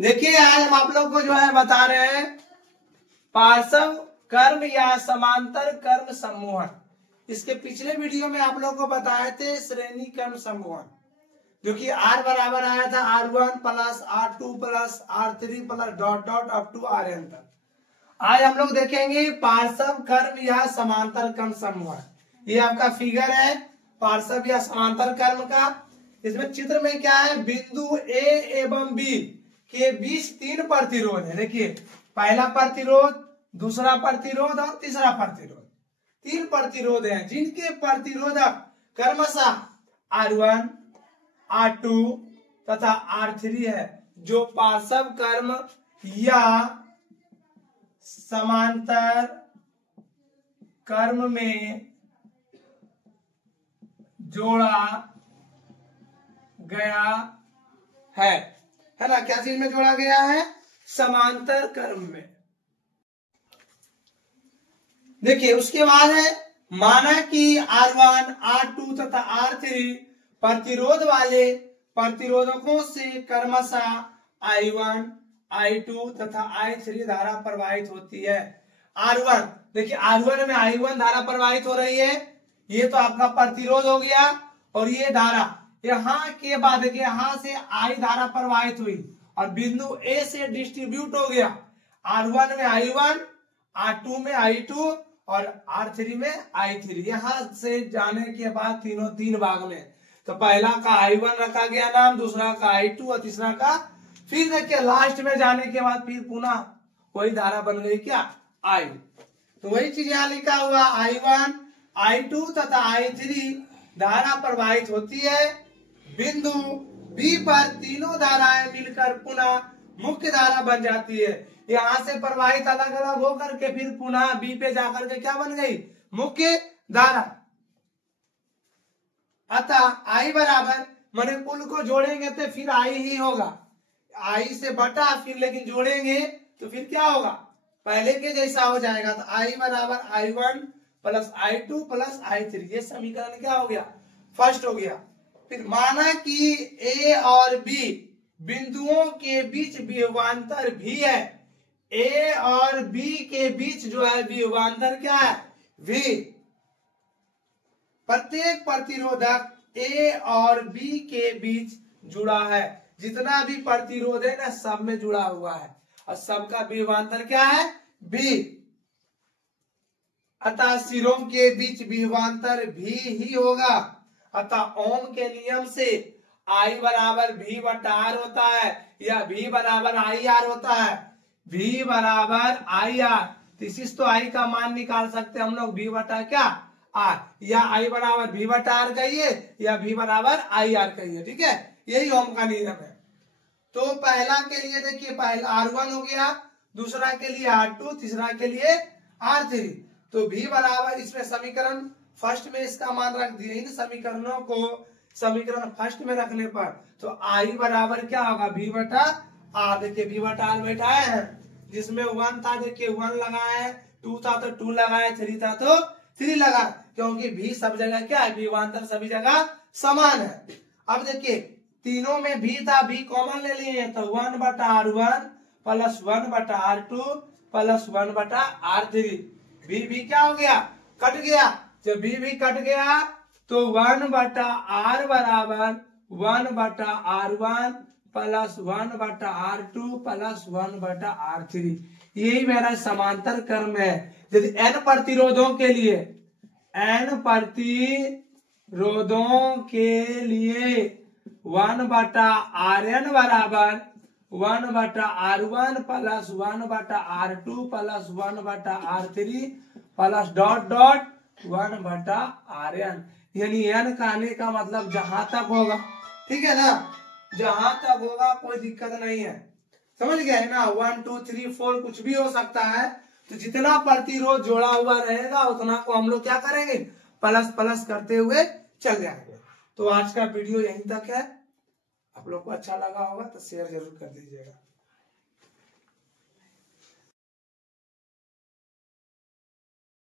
देखिए आज हम आप लोग को जो है बता रहे हैं पार्श्व कर्म या समांतर कर्म समूहन। इसके पिछले वीडियो में आप लोग को बताए थे श्रेणी कर्म समूहन, जो कि R बराबर आया था R1 plus R2 plus R3 plus dot dot up to Rn तक। आज हम लोग देखेंगे पार्श्व कर्म या समांतर कर्म समूहन। ये आपका फिगर है पार्श्व या समांतर कर्म का। इसमें चित्र में क्या है, बिंदु A एवं B के बीच तीन प्रतिरोध है। देखिए पहला प्रतिरोध, दूसरा प्रतिरोध और तीसरा प्रतिरोध। तीन प्रतिरोध हैं जिनके प्रतिरोधक क्रमशः R1, R2 तथा R3 है, जो पार्श्व कर्म या समांतर कर्म में जोड़ा गया है ना। क्या चीज में जोड़ा गया है? समांतर कर्म में। देखिए उसके बाद है, माना कि R1, R2 तथा R3 प्रतिरोध वाले प्रतिरोधकों से क्रमशः I1, I2 तथा I3 धारा प्रवाहित होती है। R1, देखिए R1 में I1 धारा प्रवाहित हो रही है, ये तो आपका प्रतिरोध हो गया। और ये धारा यहाँ के बाद यहाँ से I धारा प्रवाहित हुई और बिंदु A से डिस्ट्रीब्यूट हो गया। R1 में I1, R2 में I2 और R3 में I3। यहाँ से जाने के बाद तीनों तीन भाग में, तो पहला का I1 रखा गया नाम, दूसरा का I2 और तीसरा का, फिर देखिए लास्ट में जाने के बाद फिर पुनः वही धारा बन गई क्या, I। तो वही चीज यहाँ लिखा हुआ, I1, I2 तथा I3 धारा प्रवाहित होती है। बिंदु B पर तीनों धाराएं मिलकर पुनः मुख्य धारा बन जाती है। यहाँ से प्रवाहित अलग अलग होकर के फिर पुनः B पे जाकर के क्या बन गई, मुख्य धारा। अतः I बराबर, माने कुल को जोड़ेंगे तो फिर I ही होगा, I से बटा फिर लेकिन जोड़ेंगे तो फिर क्या होगा, पहले के जैसा हो जाएगा। तो I बराबर I1 plus I2 plus I3, ये समीकरण क्या हो गया, फर्स्ट हो गया। फिर माना कि A और B बिंदुओं के बीच विभवांतर V है। A और B के बीच जो है विभवांतर क्या है, V। प्रत्येक प्रतिरोधक A और B के बीच जुड़ा है। जितना भी प्रतिरोध है ना, सब में जुड़ा हुआ है और सबका विभवांतर क्या है, V। अतः सिरों के बीच विभवांतर V ही होगा। अतः ओम के नियम से I बराबर V बटा R होता है, या V बराबर IR होता है। V बराबर IR, तो I का मान निकाल सकते हैं हम लोग, V बटा क्या, R, या I बराबर V बटा R कहिए या V बराबर IR कहिए। ठीक है, यही ओम का नियम है। तो पहला के लिए देखिए, पहला R1 हो गया, दूसरा के लिए R2, तीसरा के लिए R3। तो V बराबर, इसमें समीकरण फर्स्ट में इसका मान रख दिए। इन समीकरणों को समीकरण फर्स्ट में रखने पर तो I बराबर क्या होगा, V बटा R। देखिए V बटा R बैठाए हैं, जिसमें 1 था देखिए 1 लगाए, 2 था तो 2 लगाए, 3 था तो 3 लगा, क्योंकि V सब जगह क्या है, विभवांतर सभी जगह समान है। अब देखिए तीनों में V था, V कॉमन ले लिए, तो 1 बटा R1 प्लस 1 बटा R2 प्लस 1 बटा R3। V क्या हो गया, कट गया। जब V कट गया तो 1 बटा R बराबर 1 बटा R1 प्लस 1 बटा R2 प्लस 1 बटा R3। यही मेरा समांतर कर्म है। यदि N प्रतिरोधों के लिए, N प्रतिरोधों के लिए 1 बटा Rn बराबर 1 बटा R1 प्लस 1 बटा R2 प्लस 1 बटा R3 प्लस डॉट डॉट 1 बटा Rn, यानी N का आने का मतलब जहां तक होगा, ठीक है ना, जहां तक होगा कोई दिक्कत नहीं है। समझ गए है ना, 1 2 3 4 कुछ भी हो सकता है। तो जितना प्रतिरोध जोड़ा हुआ रहेगा उतना को हम लोग क्या करेंगे, प्लस प्लस करते हुए चल जाएंगे। तो आज का वीडियो यहीं तक है। आप लोग को अच्छा लगा होगा तो शेयर जरूर कर दीजिएगा।